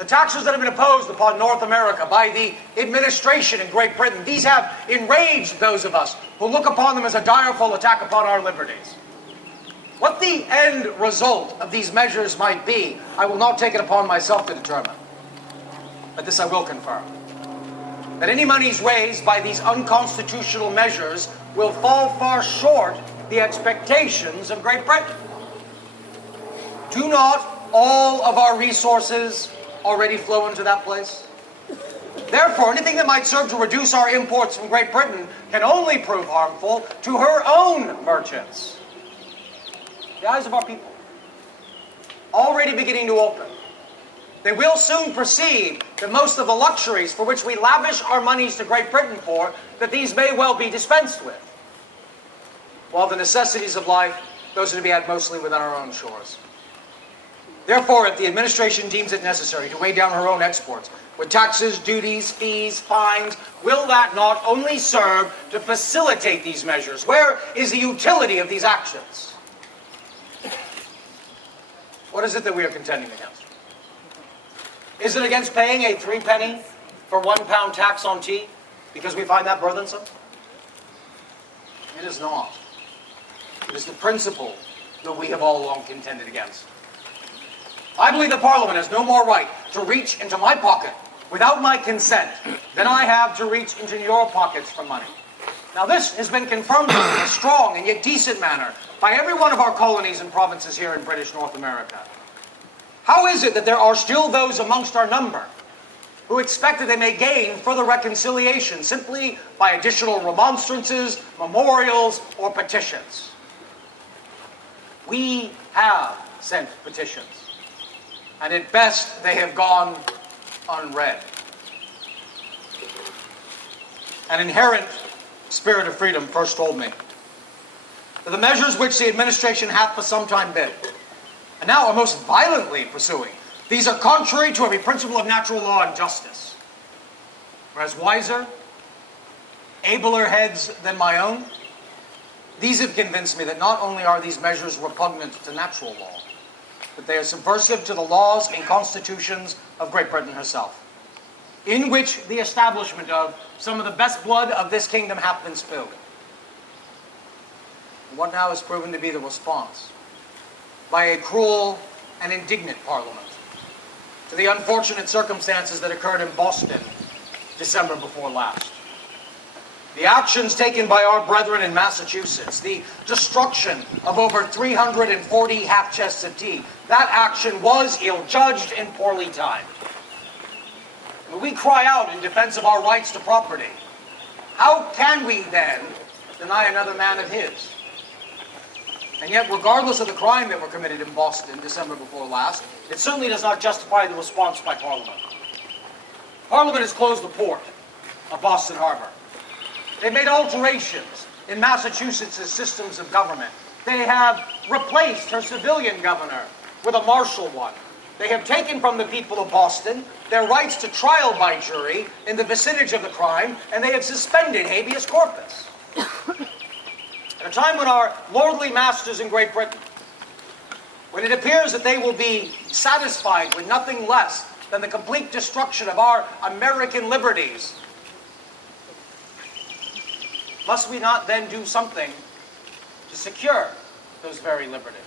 The taxes that have been imposed upon North America by the administration in Great Britain, these have enraged those of us who look upon them as a direful attack upon our liberties. What the end result of these measures might be, I will not take it upon myself to determine. But this I will confirm, that any monies raised by these unconstitutional measures will fall far short the expectations of Great Britain. Do not all of our resources already flow into that place? Therefore, anything that might serve to reduce our imports from Great Britain can only prove harmful to her own merchants. The eyes of our people already beginning to open. They will soon perceive that most of the luxuries for which we lavish our monies to Great Britain for, that these may well be dispensed with, while the necessities of life, those are to be had mostly within our own shores. Therefore, if the administration deems it necessary to weigh down her own exports with taxes, duties, fees, fines, will that not only serve to facilitate these measures? Where is the utility of these actions? What is it that we are contending against? Is it against paying a 3-penny for £1 tax on tea because we find that burthensome? It is not. It is the principle that we have all along contended against. I believe that Parliament has no more right to reach into my pocket without my consent than I have to reach into your pockets for money. Now this has been confirmed in a strong and yet decent manner by every one of our colonies and provinces here in British North America. How is it that there are still those amongst our number who expect that they may gain further reconciliation simply by additional remonstrances, memorials, or petitions? We have sent petitions, and at best they have gone unread. An inherent spirit of freedom first told me that the measures which the administration hath for some time been, and now are most violently pursuing, these are contrary to every principle of natural law and justice. Whereas wiser, abler heads than my own, these have convinced me that not only are these measures repugnant to natural law, but they are subversive to the laws and constitutions of Great Britain herself, in which the establishment of some of the best blood of this kingdom hath been spilled. And what now is proven to be the response by a cruel and indignant Parliament to the unfortunate circumstances that occurred in Boston December before last. The actions taken by our brethren in Massachusetts, the destruction of over 340 half-chests of tea, that action was ill-judged and poorly timed. When we cry out in defense of our rights to property, how can we then deny another man of his? And yet, regardless of the crime that were committed in Boston December before last, it certainly does not justify the response by Parliament. Parliament has closed the port of Boston Harbor. They've made alterations in Massachusetts' systems of government. They have replaced her civilian governor with a martial one. They have taken from the people of Boston their rights to trial by jury in the vicinage of the crime, and they have suspended habeas corpus. At a time when our lordly masters in Great Britain, when it appears that they will be satisfied with nothing less than the complete destruction of our American liberties, must we not then do something to secure those very liberties?